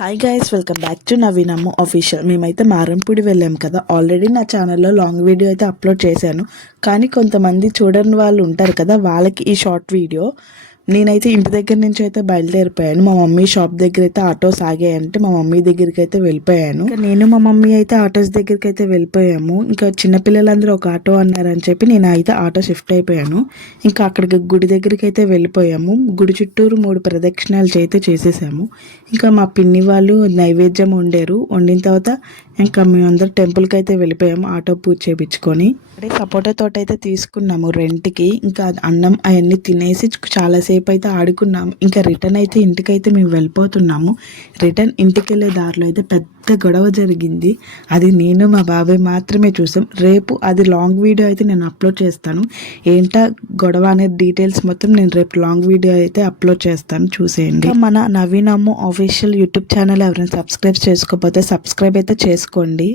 Hi guys, welcome back to Naveenamma official. మేమైతే మారంపూడి వెళ్ళాం కదా. ఆల్రెడీ నా ఛానల్లో లాంగ్ వీడియో అయితే అప్లోడ్ చేశాను. కానీ కొంతమంది చూడని వాళ్ళు ఉంటారు కదా, వాళ్ళకి ఈ షార్ట్ వీడియో. నేనైతే ఇంటి దగ్గర నుంచి అయితే బయలుదేరిపోయాను. మా మమ్మీ షాప్ దగ్గర అయితే ఆటోస్ ఆగాయంటే మా మమ్మీ దగ్గరికి అయితే వెళ్ళిపోయాను. ఇంకా నేను మా మమ్మీ అయితే ఆటోస్ దగ్గరికి అయితే వెళ్ళిపోయాము. ఇంకా చిన్నపిల్లలందరూ ఒక ఆటో అన్నారని చెప్పి నేను అయితే ఆటో షిఫ్ట్ అయిపోయాను. ఇంకా అక్కడికి గుడి దగ్గరికి అయితే వెళ్ళిపోయాము. గుడి చుట్టూరు 3 ప్రదక్షిణాలు అయితే చేసేసాము. ఇంకా మా పిన్ని వాళ్ళు నైవేద్యం వండారు. వండిన తర్వాత ఇంకా మేమందరం టెంపుల్కి అయితే వెళ్ళిపోయాము ఆటో పూజ చేయించుకొని. అదే సపోటా తోట అయితే తీసుకున్నాము రెంట్కి. ఇంకా అన్నం అవన్నీ తినేసి చాలాసేపు అయితే ఆడుకున్నాము. ఇంకా రిటర్న్ అయితే ఇంటికైతే మేము వెళ్ళిపోతున్నాము. రిటర్న్ ఇంటికి వెళ్ళే దారిలో అయితే పెద్ద గొడవ జరిగింది. అది నేను మా బాబాయ్ మాత్రమే చూసాం. రేపు అది లాంగ్ వీడియో అయితే నేను అప్లోడ్ చేస్తాను. ఏంటా గొడవ అనే డీటెయిల్స్ మొత్తం నేను రేపు లాంగ్ వీడియో అయితే అప్లోడ్ చేస్తాను, చూసేయండి. మన నవీనమ్మ ఆఫీషియల్ యూట్యూబ్ ఛానల్ ఎవరైనా సబ్స్క్రైబ్ చేసుకోకపోతే సబ్స్క్రైబ్ అయితే చేసుకోండి.